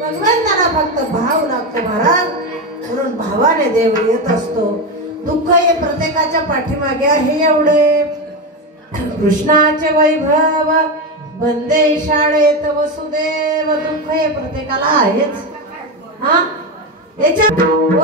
भगवंताला फक्त भाव लागतो महाराज, म्हणून भावाने देव येत असतो. दुःख हे प्रत्येकाच्या पाठीमागे आहे एवढे. कृष्णाचे वैभव वंदे शाळेत वसुदेव. दुःख हे प्रत्येकाला आहेच. हा याच्या देव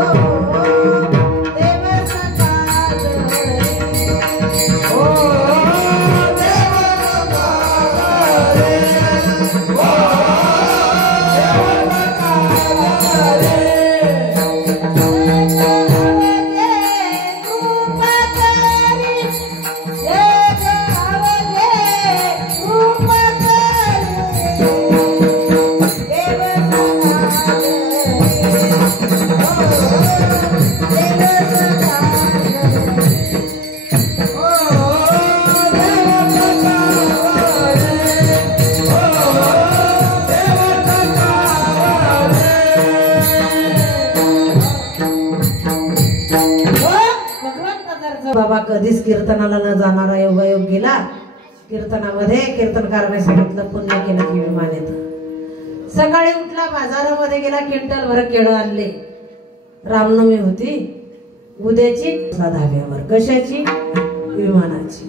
सकाळ बाबा कधीच कीर्तनाला न जाणारा योगायोग गेला. कीर्तनामध्ये कीर्तनकाराने सांगितलं पुण्य केलं की विमान येतं. सकाळी उठला, बाजारामध्ये गेला, क्विंटल भर केळं आणले. रामनवमी होती उद्याची. धाब्यावर कशाची? विमानाची.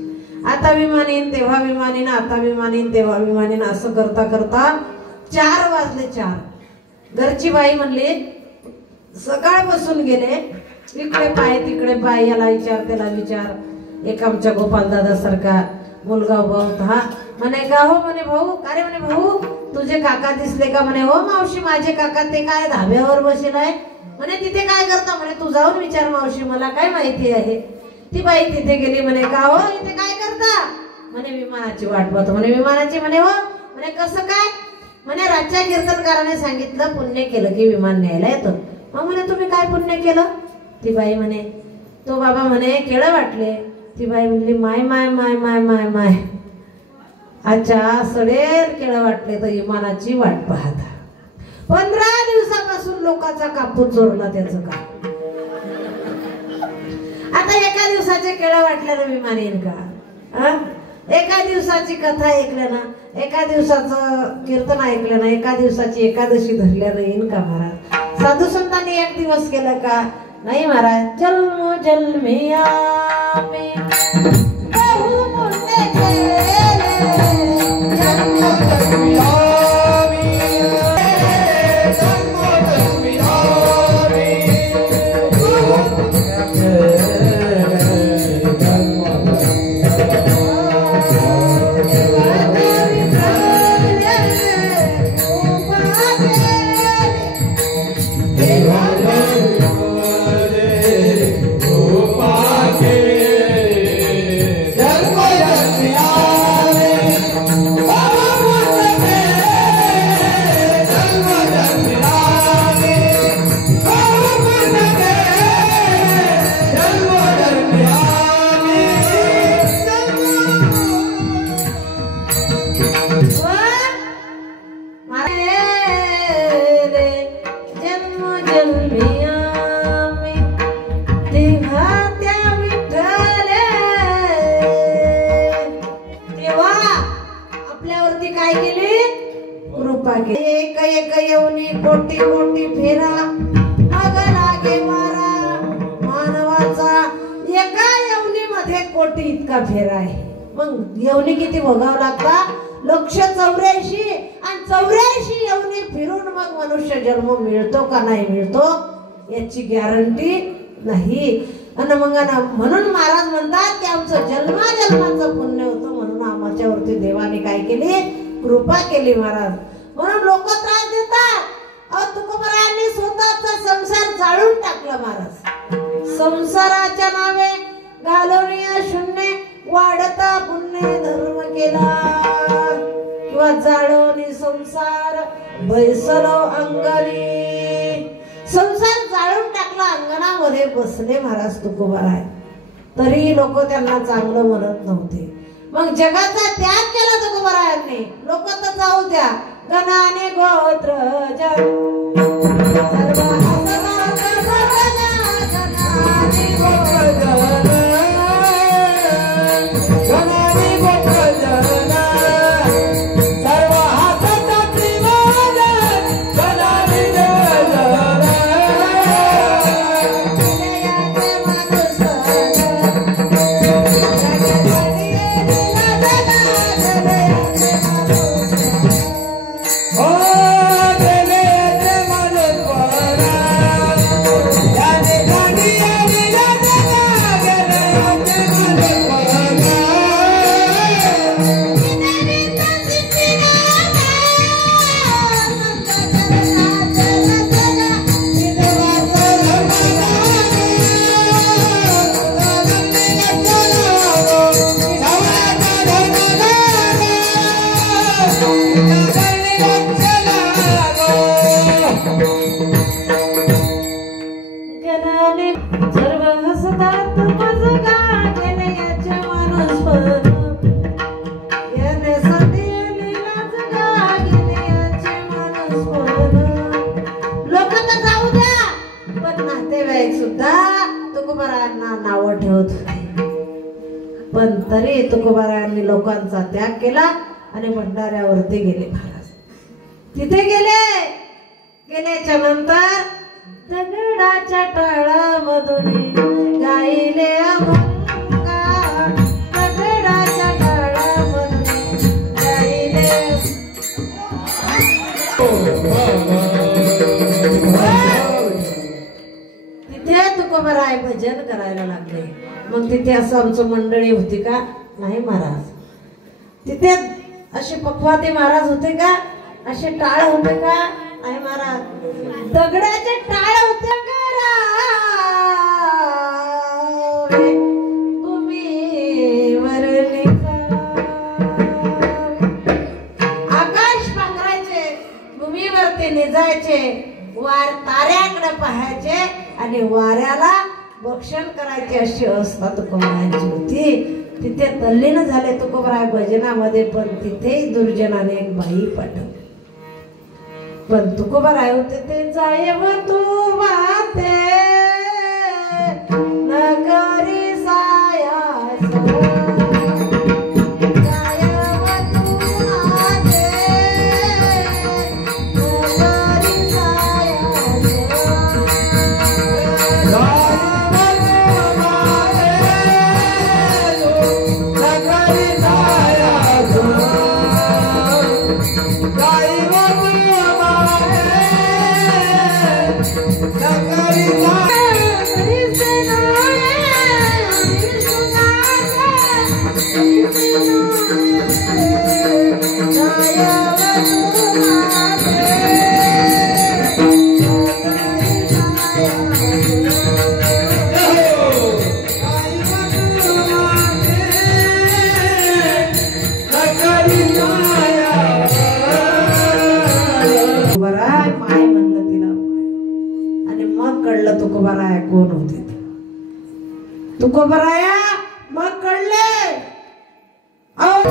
आता विमान येईन तेव्हा विमान येईन, आता विमान येईन तेव्हा विमान येईन, असं करता करता 4 वाजले. 4 घरची बाई म्हणली सकाळपासून गेले, इकडे पाय तिकडे पाय, याला विचार त्याला विचार. एक आमच्या गोपाल दादा सारखा मुलगा उभा होता. म्हणे का हो? म्हणे भाऊ. अरे म्हणे भाऊ तुझे काका दिसले का? म्हणे हो मावशी माझे काका. ते काय धाब्यावर बसेल आहे? म्हणे तिथे काय करता? म्हणे तू जाऊन विचार मावशी, मला काय माहिती आहे. ती बाई तिथे गेली. म्हणे का हो इथे काय करता? म्हणे विमानाची वाट पाहतो. म्हणे विमानाची? म्हणे हो. म्हणे कसं काय? म्हणे रातच्या कीर्तनकाराने सांगितलं पुण्य केलं की विमान न्यायला येतं. मग म्हणे तुम्ही काय पुण्य केलं? ती बाई म्हणे तो बाबा म्हणे केळं वाटले. ती बाई म्हणली माय माय माय माय माय माय, अच्छा सडेल केळं वाटले तर विमानाची वाट पाहता. 15 दिवसापासून लोकांचा कापूस चोरला त्याचं काम. आता एका दिवसाचे केळं वाटल्यानं विमान येईल का? एका दिवसाची कथा ऐकल्यानं, एका दिवसाचं कीर्तन ऐकल्यानं, एका दिवसाची एकादशी धरल्यानं येईल का महाराज? साधू संतांनी एक दिवस केलं का? नहीं महाराज. जन्म जन्मिया में बहु पुण्य केले, जन्म जन्मिया इतका फेरा आहे. मग येवनी किती भोगावं लागता 184 आणि 84 येवनी फिरून मग मनुष्य जन्म मिळतो का नाही मिळतो याची गॅरंटी नाही. आणि मग म्हणून महाराज म्हणतात की आमचं जन्माजन्माचं पुण्य होतं म्हणून आमच्यावरती देवाने काय केली कृपा केली महाराज. म्हणून लोक त्रास देतात. तुकोबारायांनी स्वतःचा संसार जाळून टाकला महाराज. संसाराच्या नावे घालवणीय शून्य वाढता पुण्य धर्म केला किंवा जाळवणी संसार बैसलो अंगणी. संसार जाळून टाकला अंगणामध्ये बसले महाराज तुकोबाराय. तरी लोक त्यांना चांगलं म्हणत नव्हते. मग जगाचा त्याग केला तुकोबारायांनी. लोक तर जाऊ द्या गणाने गोत्र पण तरी तुकोबारायांनी लोकांचा त्याग केला आणि भंडाऱ्यावरती गेले महाराज. तिथे गेल्याच्या नंतर दगडाच्या टाळामधून गायले अभंगा. दगडाच्या टाळामधून गायले तिथे तुकोबाराय भजन करायला लागले. मग तिथे असं आमचं मंडळी होती का नाही महाराज. तिथे असे पखवादे महाराज होते का असे टाळ होते का नाही महाराज. दगडाचे टाळ होते का तुम्ही वरली आकाश पांघरायचे भूमीवरती निजायचे वार ताऱ्याकडे पाहायचे आणि वाऱ्याला भक्षण करायची अशी अवस्था तुकोबारायांची होती. तिथे तल्लीन झाले तुकोबाराय भजनामध्ये. पण तिथेही दुर्जनाने एक बाई पाठवली. पण तुकोबाराय होते ते जायव तू वाते नगरी सायास तुकोबाराय कोण होते. तुकोबाराया मग कळले Oh